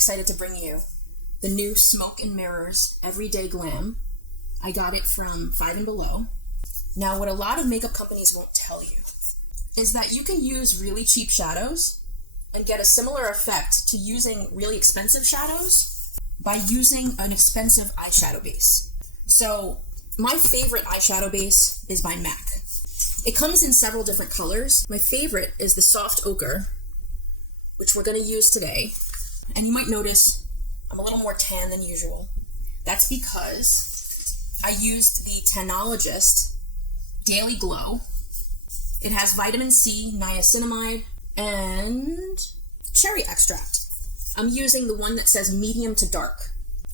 excited to bring you the new Smoke and Mirrors Everyday Glam. I got it from Five and Below. Now, what a lot of makeup companies won't tell you is that you can use really cheap shadows and get a similar effect to using really expensive shadows by using an expensive eyeshadow base. So, my favorite eyeshadow base is by MAC. It comes in several different colors. My favorite is the Soft Ochre, which we're going to use today. And you might notice I'm a little more tan than usual. That's because I used the Tanologist Daily Glow. It has vitamin C, niacinamide, and cherry extract. I'm using the one that says medium to dark.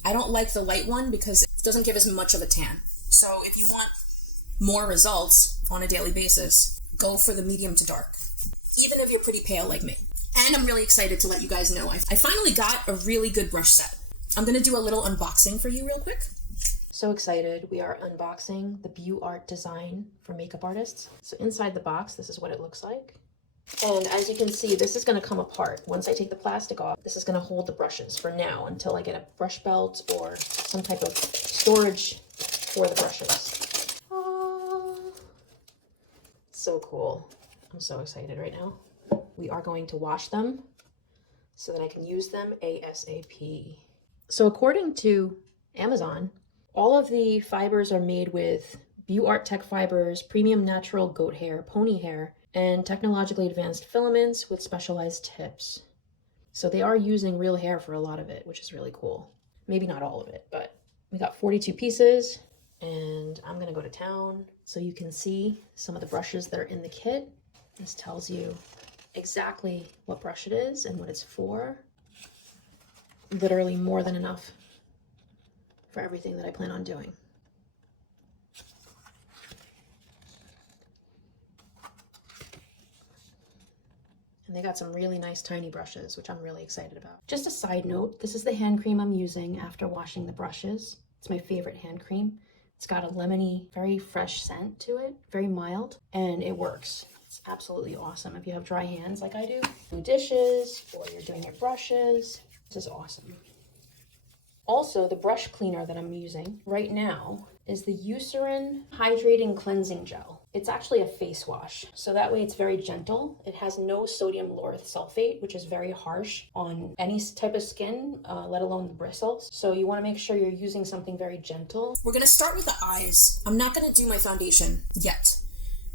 I don't like the light one because it doesn't give as much of a tan. So if you want more results on a daily basis, go for the medium to dark, even if you're pretty pale like me. And I'm really excited to let you guys know I finally got a really good brush set. I'm going to do a little unboxing for you real quick. So excited. We are unboxing the BuArt Design for makeup artists. So inside the box, this is what it looks like. And as you can see, this is going to come apart. Once I take the plastic off, this is going to hold the brushes for now until I get a brush belt or some type of storage for the brushes. So cool. I'm so excited right now. We are going to wash them so that I can use them ASAP. So according to Amazon, all of the fibers are made with BuArt Tech Fibers, premium natural goat hair, pony hair, and technologically advanced filaments with specialized tips. So they are using real hair for a lot of it, which is really cool. Maybe not all of it, but we got 42 pieces, and I'm gonna go to town so you can see some of the brushes that are in the kit. This tells you exactly what brush it is and what it's for. Literally more than enough for everything that I plan on doing. And they got some really nice tiny brushes, which I'm really excited about. Just a side note, this is the hand cream I'm using after washing the brushes. It's my favorite hand cream. It's got a lemony, very fresh scent to it, very mild, and it works. It's absolutely awesome if you have dry hands like I do. Do dishes, or you're doing your brushes. This is awesome. Also, the brush cleaner that I'm using right now is the Eucerin Hydrating Cleansing Gel. It's actually a face wash, so that way it's very gentle. It has no sodium lauryl sulfate, which is very harsh on any type of skin, let alone the bristles. So you want to make sure you're using something very gentle. We're going to start with the eyes. I'm not going to do my foundation yet,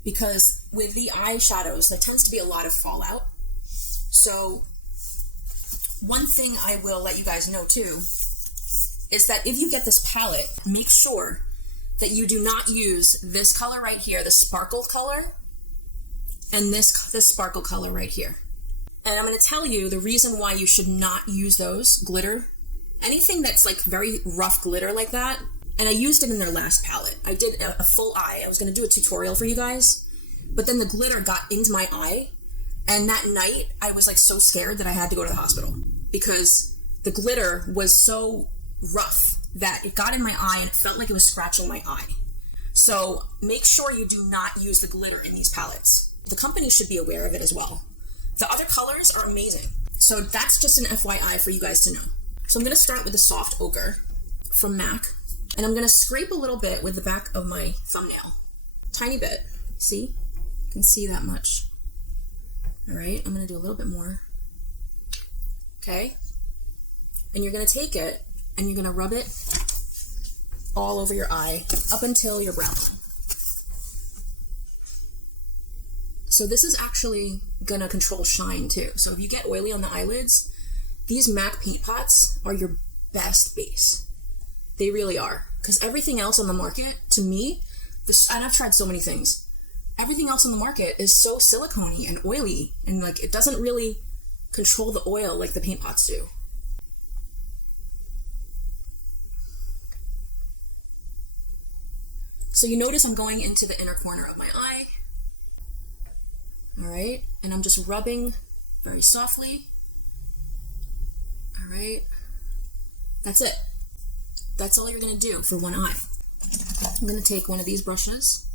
because with the eyeshadows, there tends to be a lot of fallout. So one thing I will let you guys know too is that if you get this palette, make sure that you do not use this color right here, the sparkle color, and this sparkle color right here. And I'm going to tell you the reason why you should not use those glitter. Anything that's like very rough glitter like that, and I used it in their last palette. I did a full eye. I was going to do a tutorial for you guys, but then the glitter got into my eye, and that night I was like so scared that I had to go to the hospital because the glitter was so rough that it got in my eye and it felt like it was scratching my eye. So make sure you do not use the glitter in these palettes. The company should be aware of it as well. The other colors are amazing. So that's just an FYI for you guys to know. So I'm going to start with the Soft Ochre from MAC. And I'm going to scrape a little bit with the back of my thumbnail. Tiny bit. See? You can see that much. All right, I'm going to do a little bit more. Okay? And you're going to take it and you're going to rub it all over your eye up until your brow bone. So this is actually going to control shine too. So if you get oily on the eyelids, these MAC paint pots are your best base. They really are. Because everything else on the market, to me, and I've tried so many things, everything else on the market is so silicone-y and oily, and like it doesn't really control the oil like the paint pots do. So you notice I'm going into the inner corner of my eye. All right, and I'm just rubbing very softly. All right, that's it. That's all you're gonna do for one eye. I'm gonna take one of these brushes.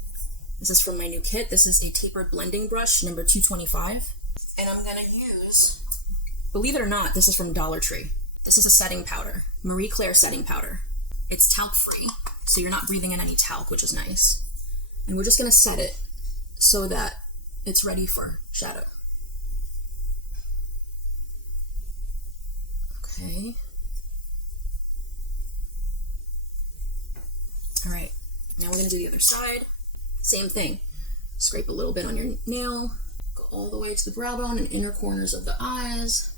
This is from my new kit. This is a tapered blending brush, number 225. And I'm gonna use, believe it or not, this is from Dollar Tree. This is a setting powder, Marie Claire setting powder. It's talc free, so you're not breathing in any talc, which is nice. And we're just gonna set it so that it's ready for shadow. Okay. All right, now we're gonna do the other side. Same thing. Scrape a little bit on your nail, go all the way to the brow bone and inner corners of the eyes.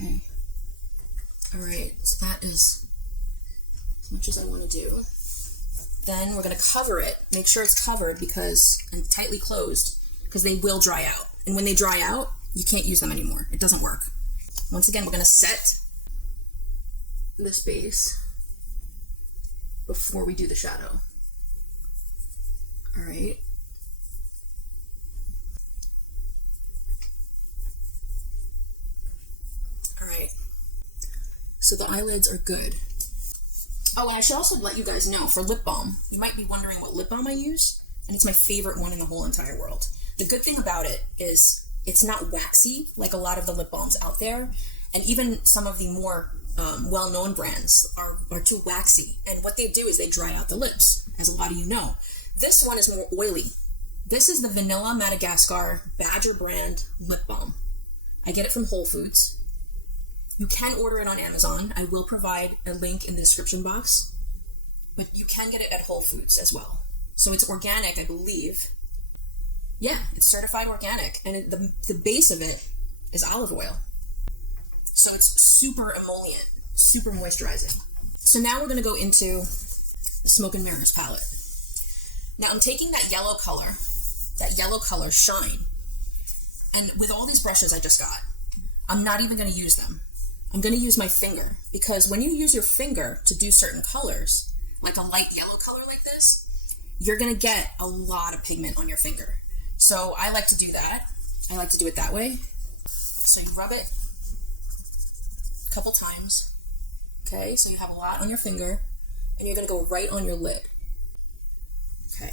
Okay. All right, so that is as much as I want to do. Then we're going to cover it. Make sure it's covered and tightly closed, because they will dry out. And when they dry out, you can't use them anymore. It doesn't work. Once again, we're going to set this base before we do the shadow. All right. All right. So the eyelids are good. Oh, and I should also let you guys know, for lip balm, you might be wondering what lip balm I use, and it's my favorite one in the whole entire world. The good thing about it is it's not waxy like a lot of the lip balms out there, and even some of the more well-known brands are too waxy, and what they do is they dry out the lips, as a lot of you know. This one is more oily. This is the Vanilla Madagascar Badger brand lip balm. I get it from Whole Foods. You can order it on Amazon. I will provide a link in the description box, but you can get it at Whole Foods as well. So it's organic, I believe. Yeah, it's certified organic, and the base of it is olive oil. So it's super emollient, super moisturizing. So now we're gonna go into the Smoke and Mirrors palette. Now I'm taking that yellow color Shine, and with all these brushes I just got, I'm not even gonna use them. I'm gonna use my finger, because when you use your finger to do certain colors, like a light yellow color like this, you're gonna get a lot of pigment on your finger. So I like to do that. I like to do it that way. So you rub it a couple times. Okay, so you have a lot on your finger, and you're gonna go right on your lid. Okay.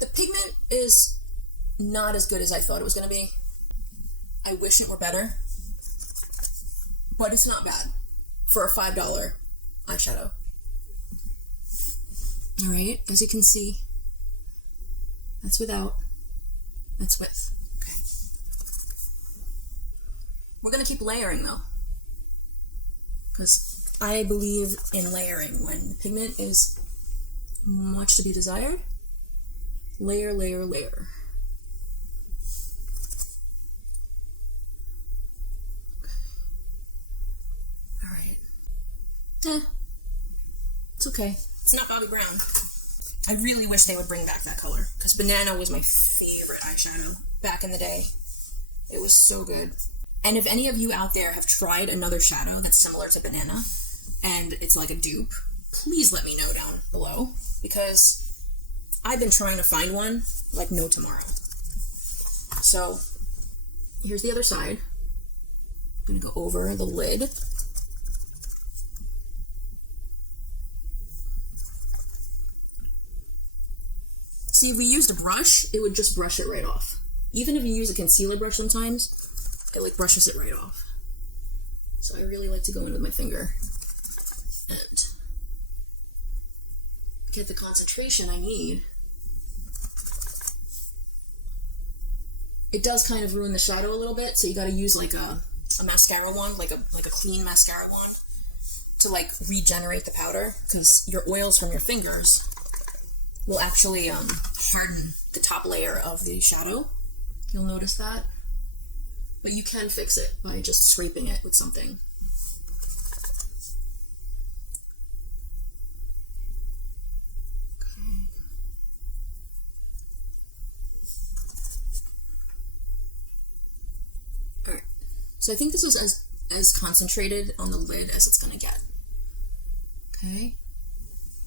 The pigment is not as good as I thought it was going to be. I wish it were better, but it's not bad for a $5 eyeshadow. All right, as you can see, that's without, that's with. Okay. We're going to keep layering though, because I believe in layering. When pigment is much to be desired, layer, layer, layer. It's okay. It's not Bobbi Brown. I really wish they would bring back that color, because Banana was my favorite eyeshadow back in the day. It was so good. And if any of you out there have tried another shadow that's similar to Banana, and it's like a dupe, please let me know down below, because I've been trying to find one like no tomorrow. So here's the other side. I'm gonna go over the lid. See, if we used a brush, it would just brush it right off. Even if you use a concealer brush sometimes, it like brushes it right off. So I really like to go in with my finger and get the concentration I need. It does kind of ruin the shadow a little bit, so you gotta use like a mascara wand, like a clean mascara wand, to like regenerate the powder, because your oils from your fingers will actually harden the top layer of the shadow. You'll notice that. But you can fix it by just scraping it with something. Okay. Alright. So I think this is as concentrated on the lid as it's gonna get. Okay.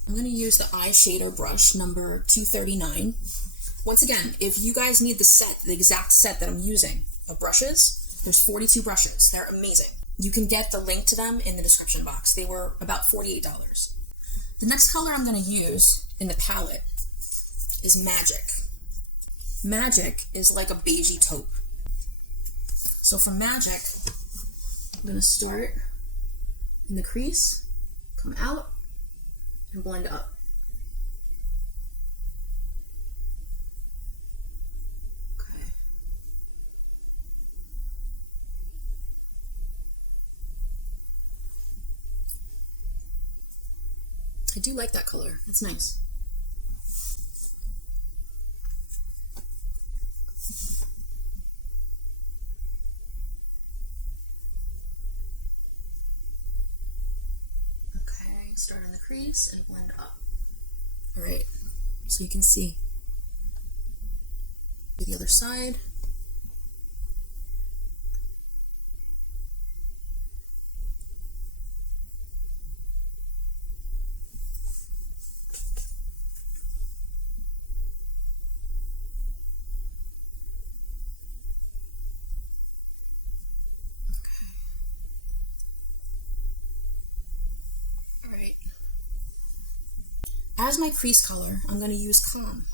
I'm going to use the eyeshadow brush number 239, Once again, if you guys need the exact set that I'm using of brushes, there's 42 brushes. They're amazing. You can get the link to them in the description box. They were about $48. The next color I'm going to use in the palette is Magic. Magic is like a beigey taupe. So for Magic, I'm going to start in the crease, come out, and blend up. Okay. I do like that color. It's nice. Start in the crease and blend up. All right, so you can see the other side. As my crease color, I'm going to use Calm.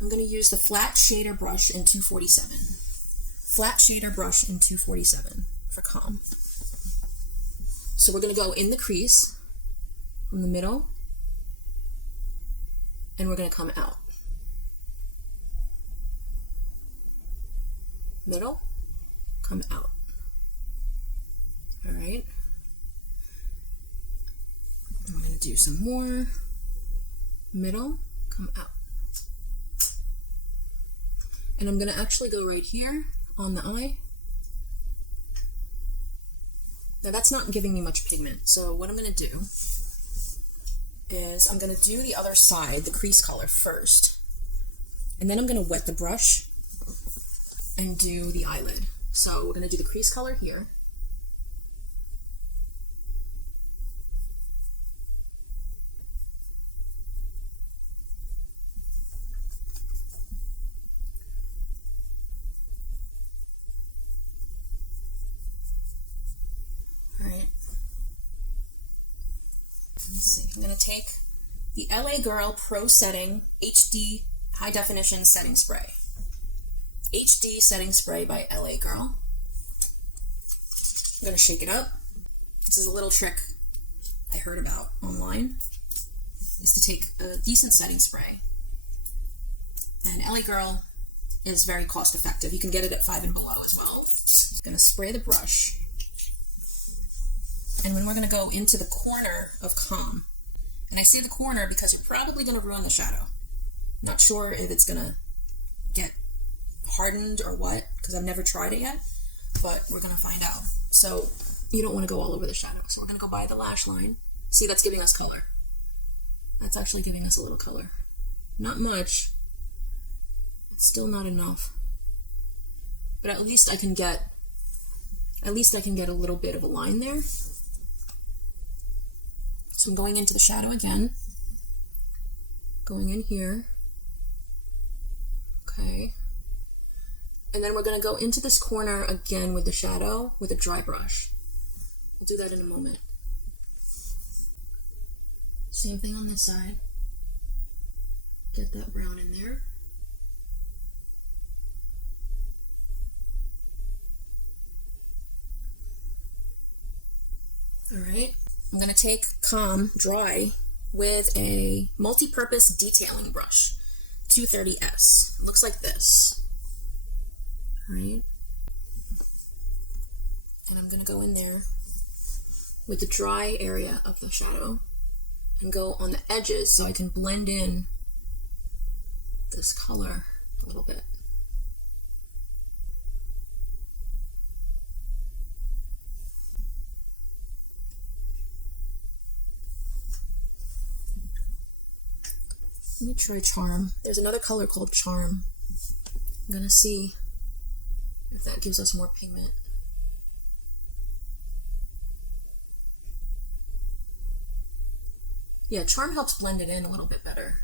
I'm going to use the flat shader brush in 247. Flat shader brush in 247 for Calm. So we're going to go in the crease from the middle, and we're going to come out. Middle, come out. All right. I'm going to do some more. Middle, come out. And I'm going to actually go right here on the eye. Now that's not giving me much pigment, so what I'm going to do is I'm going to do the other side, the crease color first, and then I'm going to wet the brush and do the eyelid. So we're going to do the crease color here. I'm going to take the LA Girl Pro Setting HD High Definition Setting Spray. HD Setting Spray by LA Girl. I'm going to shake it up. This is a little trick I heard about online, is to take a decent setting spray. And LA Girl is very cost effective. You can get it at Five and Below as well. I'm going to spray the brush. And then we're going to go into the corner of Calm. And I say the corner because you're probably going to ruin the shadow. Not sure if it's going to get hardened or what, because I've never tried it yet, but we're going to find out. So you don't want to go all over the shadow. So we're going to go by the lash line. See, that's giving us color. That's actually giving us a little color. Not much. It's still not enough. But at least I can get a little bit of a line there. So I'm going into the shadow again, going in here, okay, and then we're going to go into this corner again with the shadow with a dry brush. We'll do that in a moment. Same thing on this side, get that brown in there. All right. I'm going to take Calm Dry with a multi-purpose detailing brush, 230S. It looks like this. All right. And I'm going to go in there with the dry area of the shadow and go on the edges so I can blend in this color a little bit. Let me try Charm. There's another color called Charm. I'm gonna see if that gives us more pigment. Yeah, Charm helps blend it in a little bit better.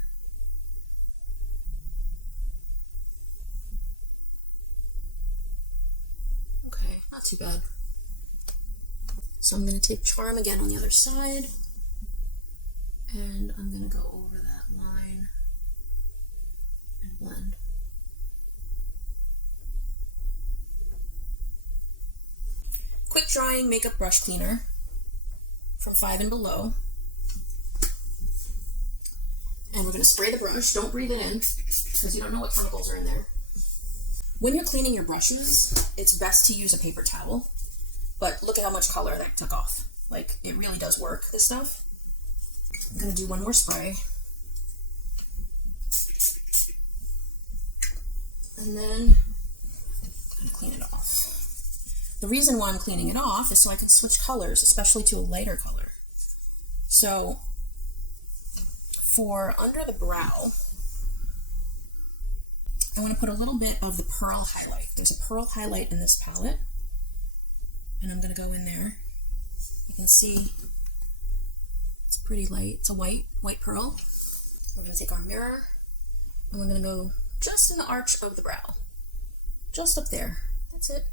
So I'm going to take Charm again on the other side, and I'm going to go over that line and blend. Quick drying makeup brush cleaner from Five and Below. And we're going to spray the brush. Don't breathe it in because you don't know what chemicals are in there. When you're cleaning your brushes, it's best to use a paper towel. But look at how much color that took off. Like, it really does work, this stuff. I'm going to do one more spray. And then I'm going to clean it off. The reason why I'm cleaning it off is so I can switch colors, especially to a lighter color. So for under the brow, I want to put a little bit of the Pearl highlight. There's a Pearl highlight in this palette, and I'm going to go in there. You can see it's pretty light. It's a white pearl. We're going to take our mirror, and we're going to go just in the arch of the brow. Just up there. That's it.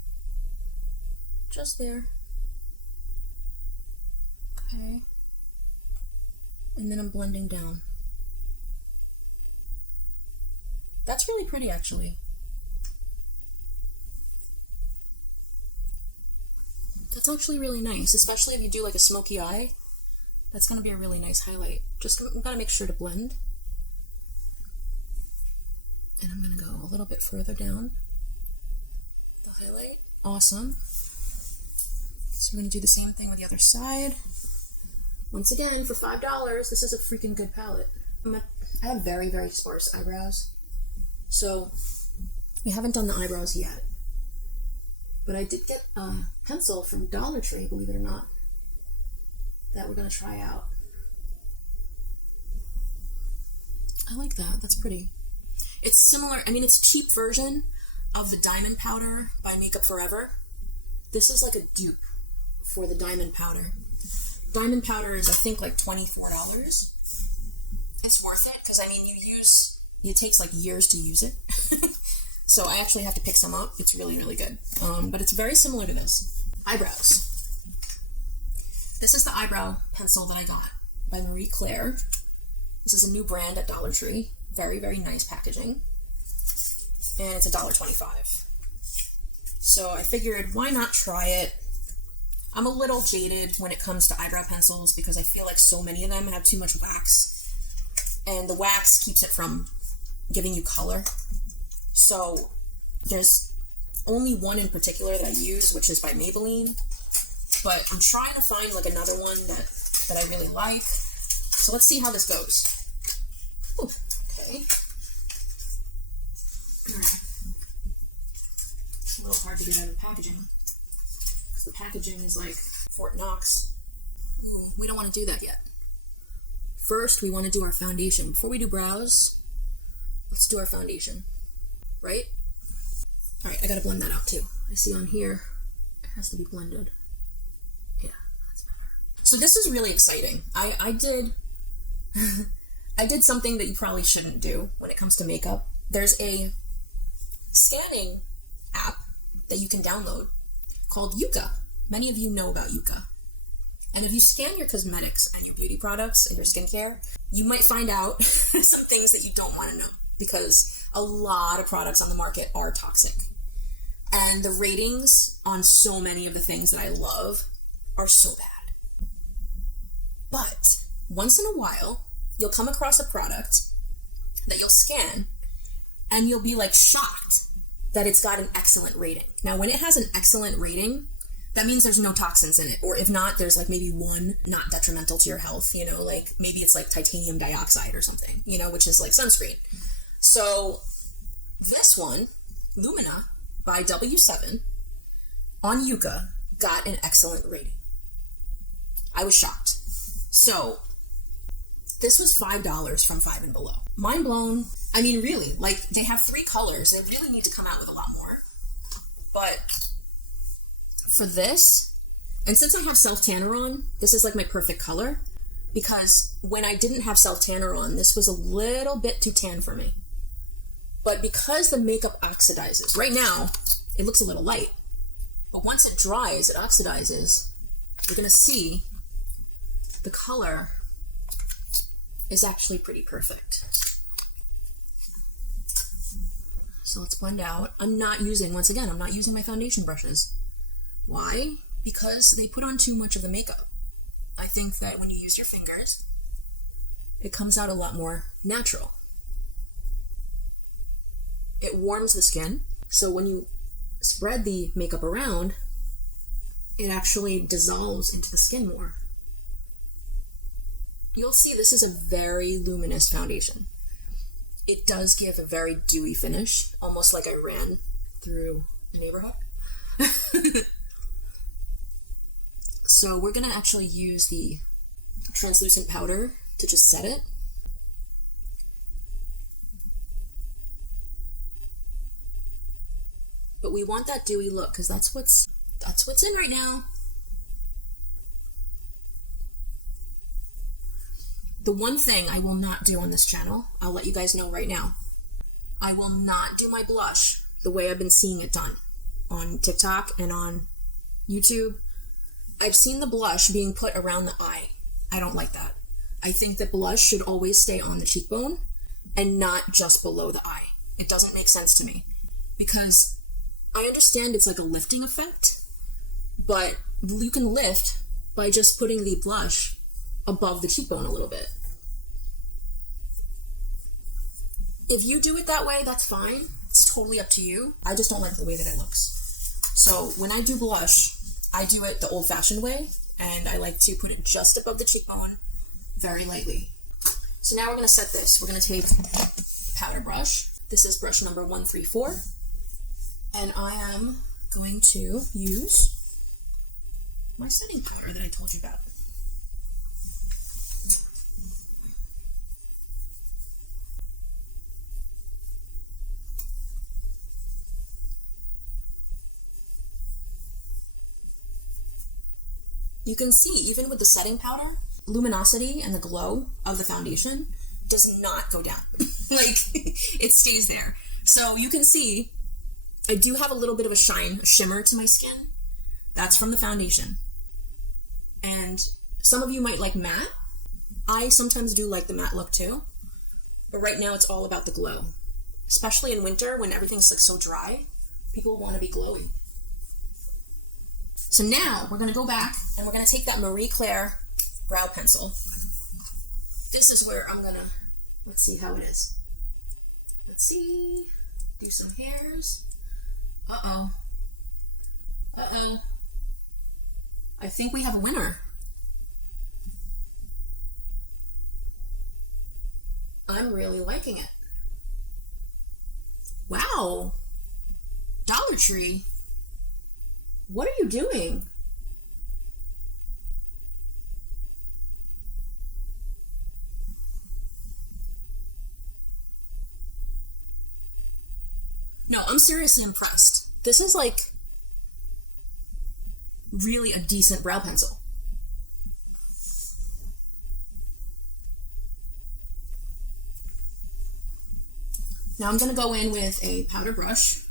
Just there. Okay. And then I'm blending down. That's really pretty, actually. That's actually really nice, especially if you do like a smoky eye. That's going to be a really nice highlight. Just gotta make sure to blend. And I'm going to go a little bit further down with the highlight. Awesome. So I'm going to do the same thing with the other side. Once again, for $5, this is a freaking good palette. I have very, very sparse eyebrows. So we haven't done the eyebrows yet. But I did get a pencil from Dollar Tree, believe it or not, that we're going to try out. I like that. That's pretty. It's similar. I mean, it's a cheap version of the Diamond Powder by Makeup Forever. This is like a dupe for the Diamond Powder. Diamond Powder is, I think, like $24. It's worth it because, I mean, it takes like years to use it. So I actually have to pick some up. It's really, really good. But it's very similar to this. Eyebrows. This is the eyebrow pencil that I got by Marie Claire. This is a new brand at Dollar Tree. Very, very nice packaging. And it's $1.25. So I figured, why not try it? I'm a little jaded when it comes to eyebrow pencils because I feel like so many of them have too much wax. And the wax keeps it from giving you color. So there's only one in particular that I use, which is by Maybelline. But I'm trying to find like another one that I really like. So let's see how this goes. Ooh, okay. It's a little hard to get out of the packaging. Because the packaging is like Fort Knox. Ooh, we don't want to do that yet. First, we want to do our foundation. Before we do brows, let's do our foundation. Right? Alright, I gotta blend that out too. I see on here, it has to be blended. Yeah, that's better. So this is really exciting. I did I did something that you probably shouldn't do when it comes to makeup. There's a scanning app that you can download called Yuka. Many of you know about Yuka. And if you scan your cosmetics and your beauty products and your skincare, you might find out some things that you don't want to know, because a lot of products on the market are toxic. And the ratings on so many of the things that I love are so bad. But once in a while, you'll come across a product that you'll scan and you'll be like shocked that it's got an excellent rating. Now, when it has an excellent rating, that means there's no toxins in it. Or if not, there's like maybe one not detrimental to your health, you know, like maybe it's like titanium dioxide or something, you know, which is like sunscreen. So this one, Lumina by W7 on Yuka, got an excellent rating. I was shocked. So this was $5 from Five and Below. Mind blown. I mean, really, like they have 3 colors. They really need to come out with a lot more. But for this, and since I have self-tanner on, this is like my perfect color, because when I didn't have self-tanner on, this was a little bit too tan for me. But because the makeup oxidizes, right now, it looks a little light. But once it dries, it oxidizes, you're gonna see the color is actually pretty perfect. So let's blend out. I'm not using my foundation brushes. Why? Because they put on too much of the makeup. I think that when you use your fingers, it comes out a lot more natural. It warms the skin, so when you spread the makeup around, it actually dissolves into the skin more. You'll see this is a very luminous foundation. It does give a very dewy finish, almost like I ran through a neighborhood. So we're gonna actually use the translucent powder to just set it. But we want that dewy look because that's what's in right now. The one thing I will not do on this channel, I'll let you guys know right now, I will not do my blush the way I've been seeing it done on TikTok and on YouTube. I've seen the blush being put around the eye. I don't like that. I think that blush should always stay on the cheekbone and not just below the eye. It doesn't make sense to me because I understand it's like a lifting effect, but you can lift by just putting the blush above the cheekbone a little bit. If you do it that way, that's fine. It's totally up to you. I just don't like the way that it looks. So when I do blush, I do it the old-fashioned way, and I like to put it just above the cheekbone, very lightly. So now we're going to set this. We're going to take a powder brush. This is brush number 134, and I am going to use my setting powder that I told you about. You can see, even with the setting powder, luminosity and the glow of the foundation does not go down. Like, it stays there. So you can see, I do have a little bit of a shine, a shimmer to my skin. That's from the foundation. And some of you might like matte. I sometimes do like the matte look too. But right now it's all about the glow. Especially in winter when everything's like so dry, people want to be glowy. So now we're going to go back and we're going to take that Marie Claire brow pencil. This is where I'm going to, let's see how it is. Let's see, do some hairs. Uh-oh. Uh-oh. I think we have a winner. I'm really liking it. Wow. Dollar Tree. What are you doing? No, I'm seriously impressed. This is like really a decent brow pencil. Now I'm going to go in with a powder brush.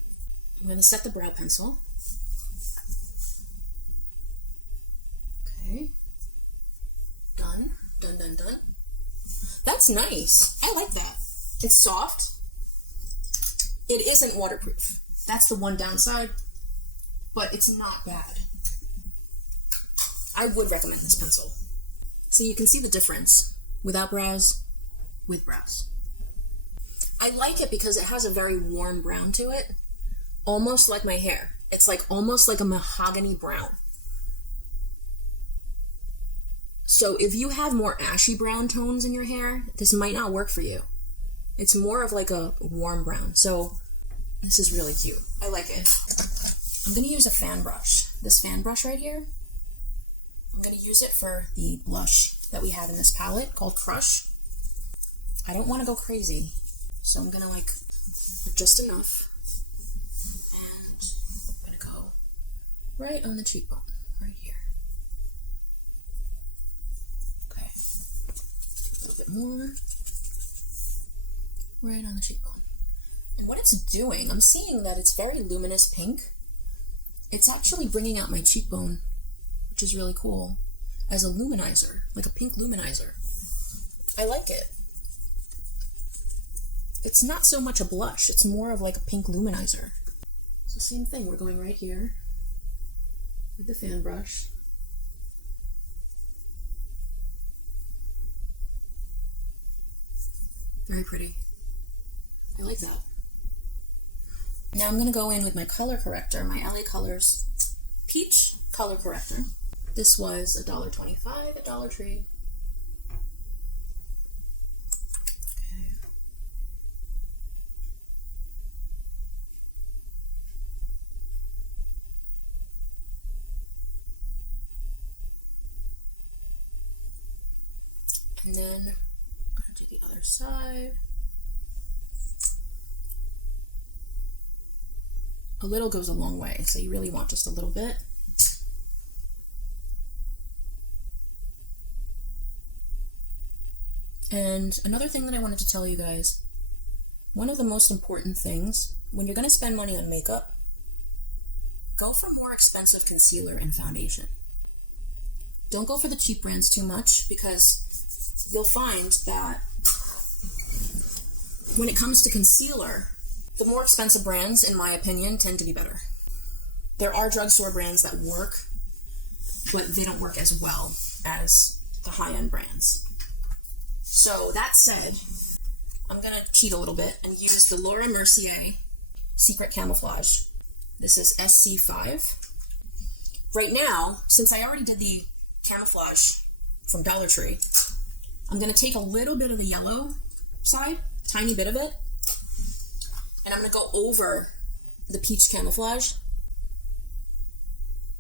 I'm going to set the brow pencil. Okay. Done. Done, done, done. That's nice. I like that. It's soft. It isn't waterproof. That's the one downside, but it's not bad. I would recommend this pencil. So you can see the difference without brows, with brows. I like it because it has a very warm brown to it, almost like my hair. It's like almost like a mahogany brown. So if you have more ashy brown tones in your hair, this might not work for you. It's more of like a warm brown. So this is really cute. I like it. I'm going to use a fan brush. This fan brush right here. I'm going to use it for the blush that we have in this palette called Crush. I don't want to go crazy. So I'm going to like put just enough. And I'm going to go right on the cheekbone, right here. Okay. A little bit more. Right on the cheekbone. And what it's doing, I'm seeing that it's very luminous pink. It's actually bringing out my cheekbone which is really cool, as a luminizer, like a pink luminizer. I like it. It's not so much a blush, it's more of like a pink luminizer. So same thing, we're going right here with the fan brush. Very pretty. I like that. Now I'm going to go in with my color corrector, my LA Colors Peach Color Corrector. This was $1.25 at Dollar Tree. Okay. And then to the other side. A little goes a long way, so you really want just a little bit. And another thing that I wanted to tell you guys, one of the most important things when you're going to spend money on makeup, go for more expensive concealer and foundation. Don't go for the cheap brands too much, because you'll find that when it comes to concealer, the more expensive brands, in my opinion, tend to be better. There are drugstore brands that work, but they don't work as well as the high-end brands. So that said, I'm going to cheat a little bit and use the Laura Mercier Secret Camouflage. This is SC5. Right now, since I already did the camouflage from Dollar Tree, I'm going to take a little bit of the yellow side, tiny bit of it, and I'm going to go over the peach camouflage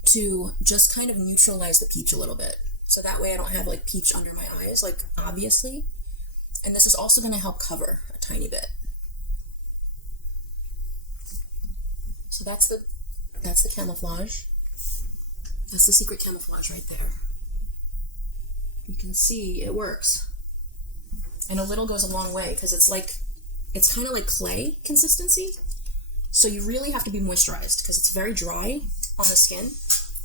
to just kind of neutralize the peach a little bit. So that way I don't have like peach under my eyes, like obviously. And this is also going to help cover a tiny bit. So that's the camouflage. That's the Secret Camouflage right there. You can see it works. And a little goes a long way because it's kind of like clay consistency. So you really have to be moisturized because it's very dry on the skin.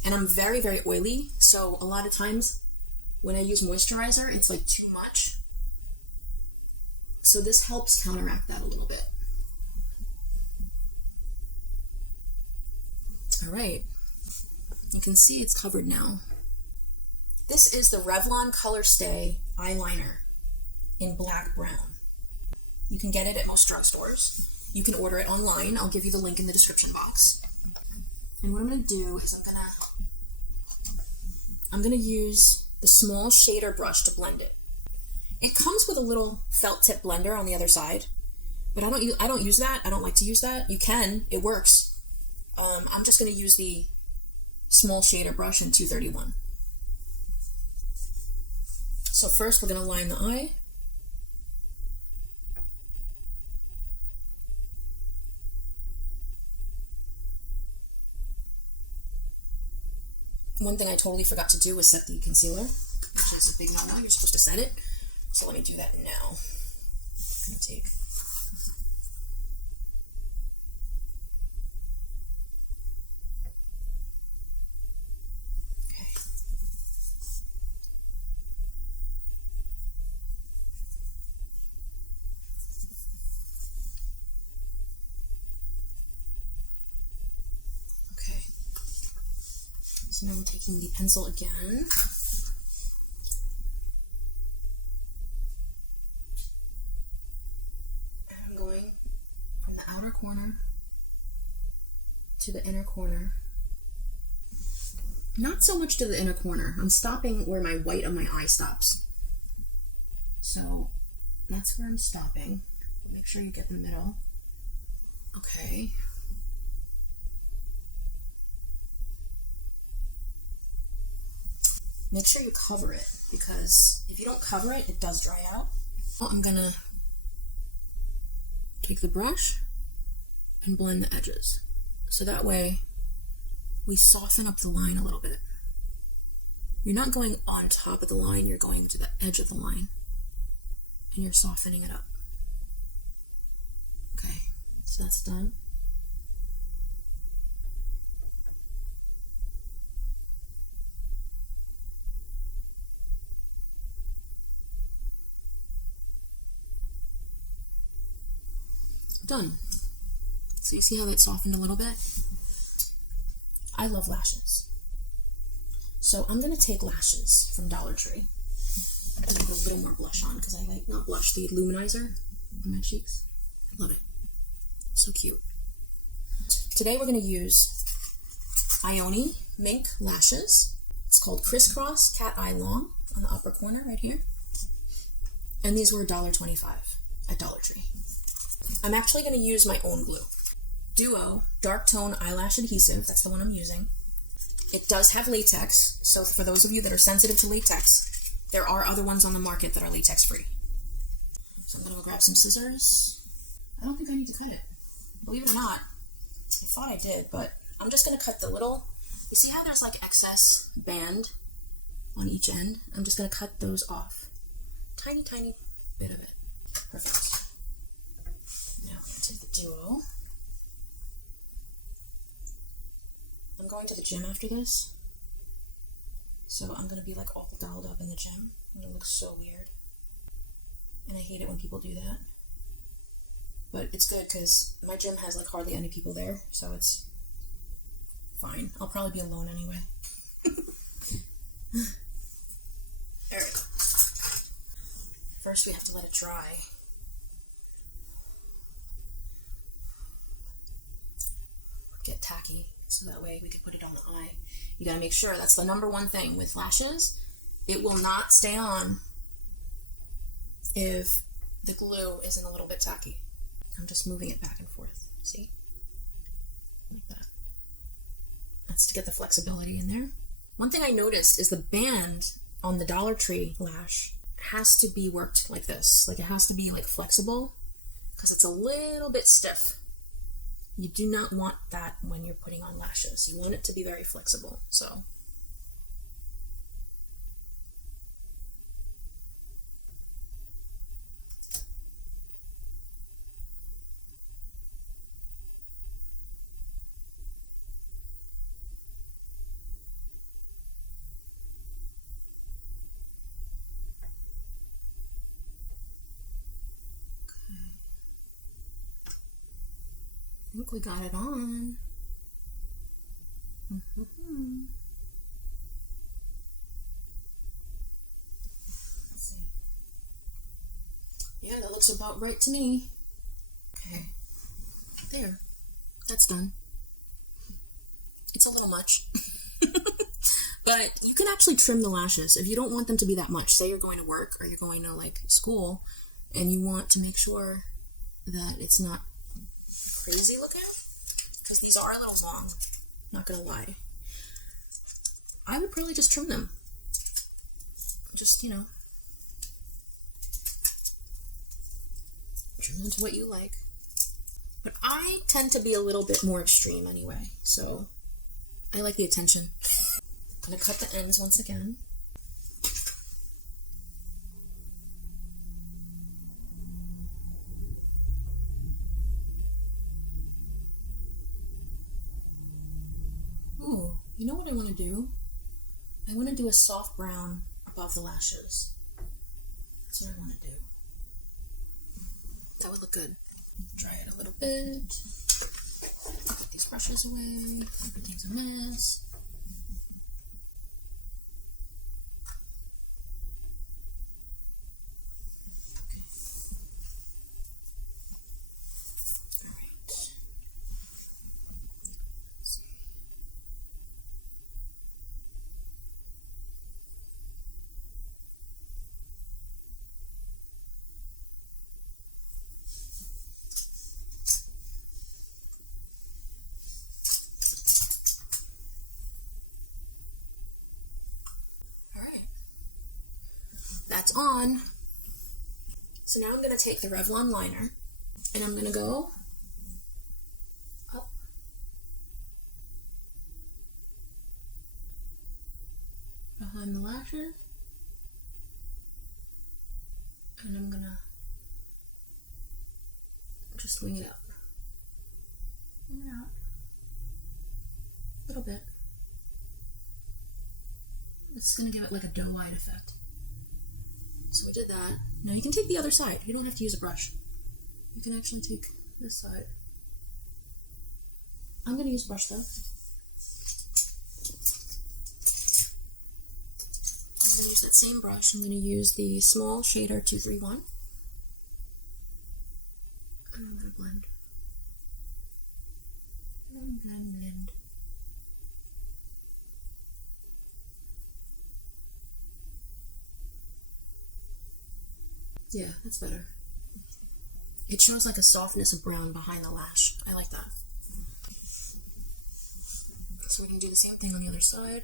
And I'm very, very oily. So a lot of times when I use moisturizer, it's like too much. So this helps counteract that a little bit. All right. You can see it's covered now. This is the Revlon Color Stay eyeliner in black brown. You can get it at most drugstores. You can order it online. I'll give you the link in the description box. And what I'm going to do is I'm going to use the small shader brush to blend it. It comes with a little felt tip blender on the other side, but I don't use that. I don't like to use that. You can, it works. I'm just going to use the small shader brush in 231. So first we're going to line the eye. One thing I totally forgot to do was set the concealer, which is a big no-no. You're supposed to set it. So let me do that now. I'm going to take So now I'm taking the pencil again. I'm going from the outer corner to the inner corner. Not so much to the inner corner. I'm stopping where my white of my eye stops. So that's where I'm stopping. Make sure you get the middle. Okay. Make sure you cover it, because if you don't cover it, it does dry out. Well, I'm gonna take the brush and blend the edges. So that way, we soften up the line a little bit. You're not going on top of the line, you're going to the edge of the line. And you're softening it up. Okay, so that's done. done. So you see how it softened a little bit? I love lashes. So I'm going to take lashes from Dollar Tree. I'm going to put a little more blush on because I like not blush, the luminizer on my cheeks. I love it. So cute. Today we're going to use Ioni Mink Lashes. It's called Crisscross Cat Eye Long on the upper corner right here. And these were $1.25 at Dollar Tree. I'm actually going to use my own glue. Duo Dark Tone Eyelash Adhesive, that's the one I'm using. It does have latex, so for those of you that are sensitive to latex, there are other ones on the market that are latex free. So I'm going to go grab some scissors. I don't think I need to cut it. Believe it or not, I thought I did, but I'm just going to cut the little, you see how there's like excess band on each end? I'm just going to cut those off. Tiny, tiny bit of it. Perfect. Now into the Duo. I'm going to the gym after this, so I'm going to be like all dolled up in the gym, and it looks so weird. And I hate it when people do that. But it's good because my gym has like hardly any people there, so it's fine. I'll probably be alone anyway. There we go. First we have to let it dry. Get tacky, so that way we can put it on the eye. You gotta make sure, that's the number one thing with lashes. It will not stay on if the glue isn't a little bit tacky. I'm just moving it back and forth, see? Like that. That's to get the flexibility in there. One thing I noticed is the band on the Dollar Tree lash has to be worked like this. Like it has to be like flexible because it's a little bit stiff. You do not want that when you're putting on lashes. You want it to be very flexible, so. I think we got it on. Let's see. Yeah, that looks about right to me. Okay. There. That's done. It's a little much. But you can actually trim the lashes if you don't want them to be that much. Say you're going to work or you're going to like school and you want to make sure that it's not crazy looking, because these are a little long, not gonna lie. I would probably just trim them. Just, you know, trim them to what you like. But I tend to be a little bit more extreme anyway, so I like the attention. I'm gonna cut the ends once again. You know what I want to do? I want to do a soft brown above the lashes. That's what I want to do. That would look good. Dry it a little bit. Put these brushes away. Everything's a mess. That's on. So now I'm going to take the Revlon liner and I'm going to go up behind the lashes, and I'm going to just wing it out. Wing it out. A little bit. It's going to give it like a doe-eyed effect. So we did that. Now you can take the other side. You don't have to use a brush. You can actually take this side. I'm going to use a brush though. I'm going to use that same brush. I'm going to use the small shader 231. And I'm going to blend. And blend. Yeah, that's better. It shows like a softness of brown behind the lash. I like that. So we can do the same thing on the other side.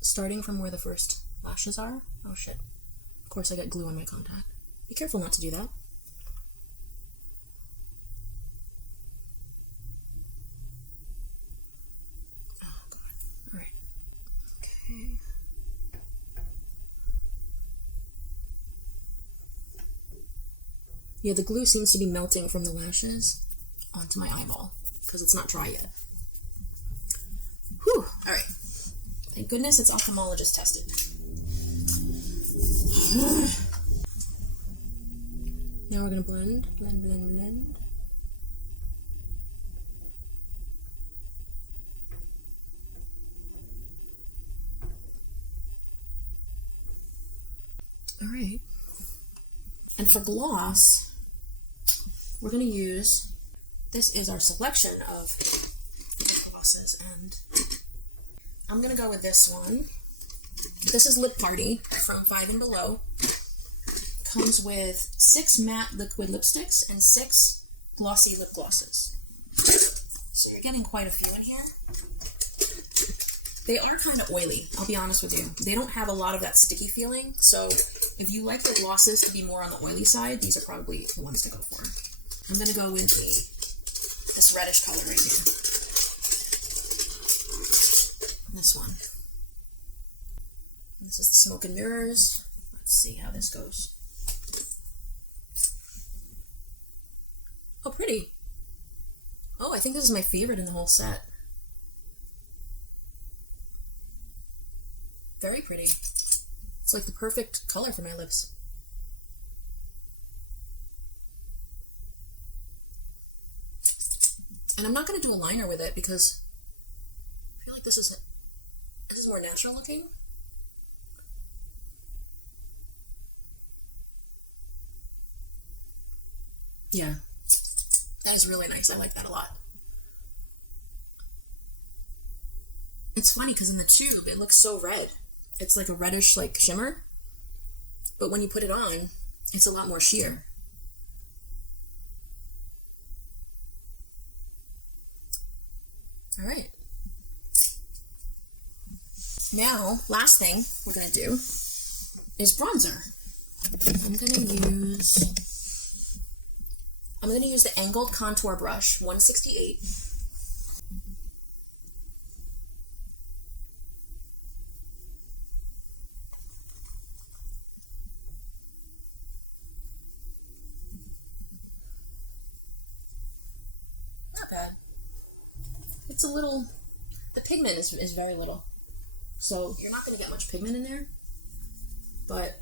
Starting from where the first lashes are. Oh shit. Of course I got glue on my contact. Be careful not to do that. Oh god. Alright. Okay. Yeah, the glue seems to be melting from the lashes onto my eyeball because it's not dry yet. Whew, alright. Thank goodness it's ophthalmologist tested. Now we're gonna blend. Alright. And for gloss, we're going to use, this is our selection of glosses, and I'm going to go with this one. This is Lip Party from Five and Below. Comes with 6 matte liquid lipsticks and 6 glossy lip glosses. So you're getting quite a few in here. They are kind of oily, I'll be honest with you. They don't have a lot of that sticky feeling, so if you like the glosses to be more on the oily side, these are probably the ones to go for. I'm going to go with this reddish color right here. This one. This is the Smoke and Mirrors. Let's see how this goes. Oh, pretty. Oh, I think this is my favorite in the whole set. Very pretty. It's like the perfect color for my lips. And I'm not going to do a liner with it because I feel like this is more natural looking. Yeah, that is really nice. I like that a lot. It's funny because in the tube it looks so red. It's like a reddish like shimmer, but when you put it on, it's a lot more sheer. All right. Now, last thing we're gonna do is bronzer. I'm gonna use the Angled Contour Brush 168. Not bad. It's a little, the pigment is very little. So you're not going to get much pigment in there. But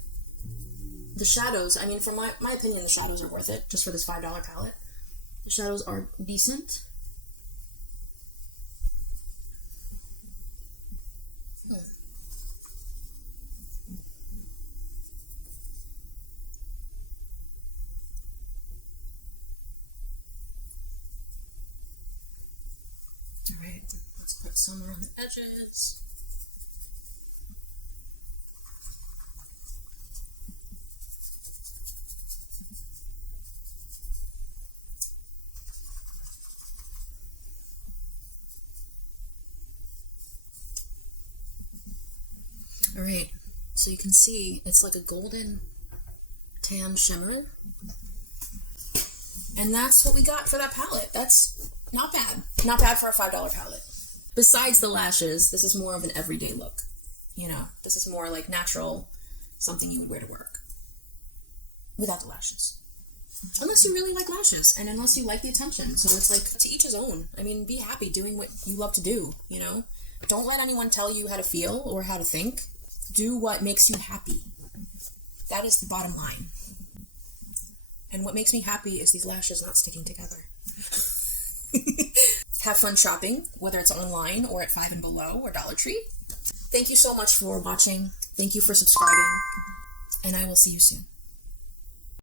the shadows, I mean, from my opinion, the shadows are worth it, just for this $5 palette. The shadows are decent. Alright, let's put some around the edges. Alright, so you can see it's like a golden tan shimmer. And that's what we got for that palette. That's not bad. Not bad for a $5 palette. Besides the lashes, this is more of an everyday look. You know, this is more like natural, something you would wear to work. Without the lashes. Unless you really like lashes, and unless you like the attention. So it's like, to each his own. I mean, be happy doing what you love to do, you know? Don't let anyone tell you how to feel or how to think. Do what makes you happy. That is the bottom line. And what makes me happy is these lashes not sticking together. Have fun shopping, whether it's online or at Five and Below or Dollar Tree. Thank you so much for watching. Thank you for subscribing. And I will see you soon.